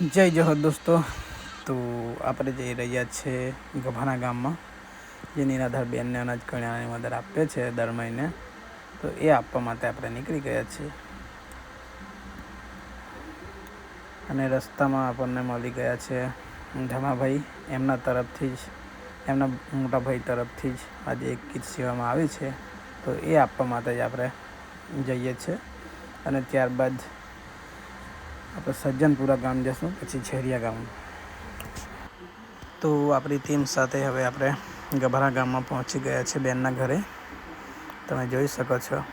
જય જોહર દોસ્તો. તો આપણે જઈ રહ્યા છે ગભાના ગામમાં, જે નિરાધાર બેનને અનાજ કરિયાણાની મદદ આપે છે દર મહિને. તો એ આપવા માટે આપણે નીકળી ગયા છીએ અને રસ્તામાં આપણને મળી ગયા છે ધમાભાઈ. એમના તરફથી જ, એમના મોટા ભાઈ તરફથી જ આજે એક કીટ સેવામાં આવી છે. તો એ આપવા માટે જ આપણે જઈએ છીએ અને ત્યારબાદ આપણે સજ્જનપુરા ગામ જઈશું, પછી ઝેરિયા ગામ. તો આપણી ટીમ સાથે હવે આપણે ગભારા ગામમાં પહોંચી ગયા છે બેનના ઘરે, તમે જોઈ શકો છો.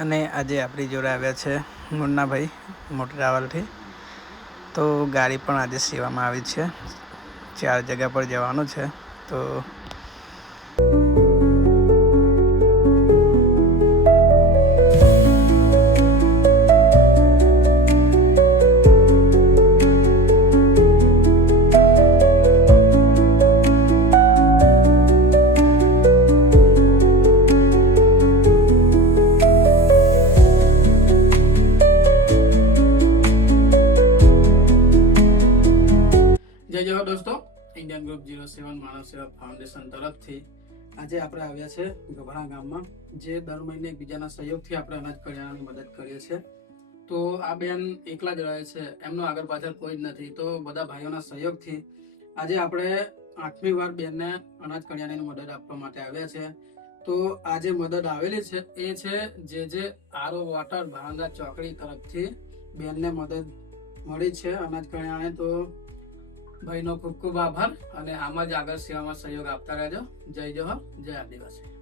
અને આજે આપણી જોડે આવ્યા છે મુન્નાભાઈ મોટર ટ્રાવેલથી. તો ગાડી પણ આજે સેવામાં આવી છે, 4 જગ્યા પર જવાનું છે. તો જય જોહર દોસ્તો. ઇન્ડિયન ગ્રુપ 07 માનવ સેવા ફાઉન્ડેશન તરફથી આજે આપણે આવ્યા છે ગભાણા ગામમાં, જે દર મહિને એકબીજાના સહયોગથી આપણે અનાજ કરિયાણાની મદદ કરીએ છીએ. તો આ બેન એકલા જ રહે છે, એમનું આગળ પાછળ કોઈ જ નથી. તો બધા ભાઈઓના સહયોગથી આજે આપણે 8મી વાર બેનને અનાજ કરિયાણાની મદદ આપવા માટે આવ્યા છે. તો આ જે મદદ આવેલી છે એ છે જે આરો વોટર ભાંગા ચોકડી તરફથી બેનને મદદ મળી છે અનાજ કરિયાણે. તો ભાઈનો ખૂબ ખૂબ આભાર અને આમ જ આગળ સેવામાં સહયોગ આપતા રહેજો. જય જોહર, જય આદિવાસી.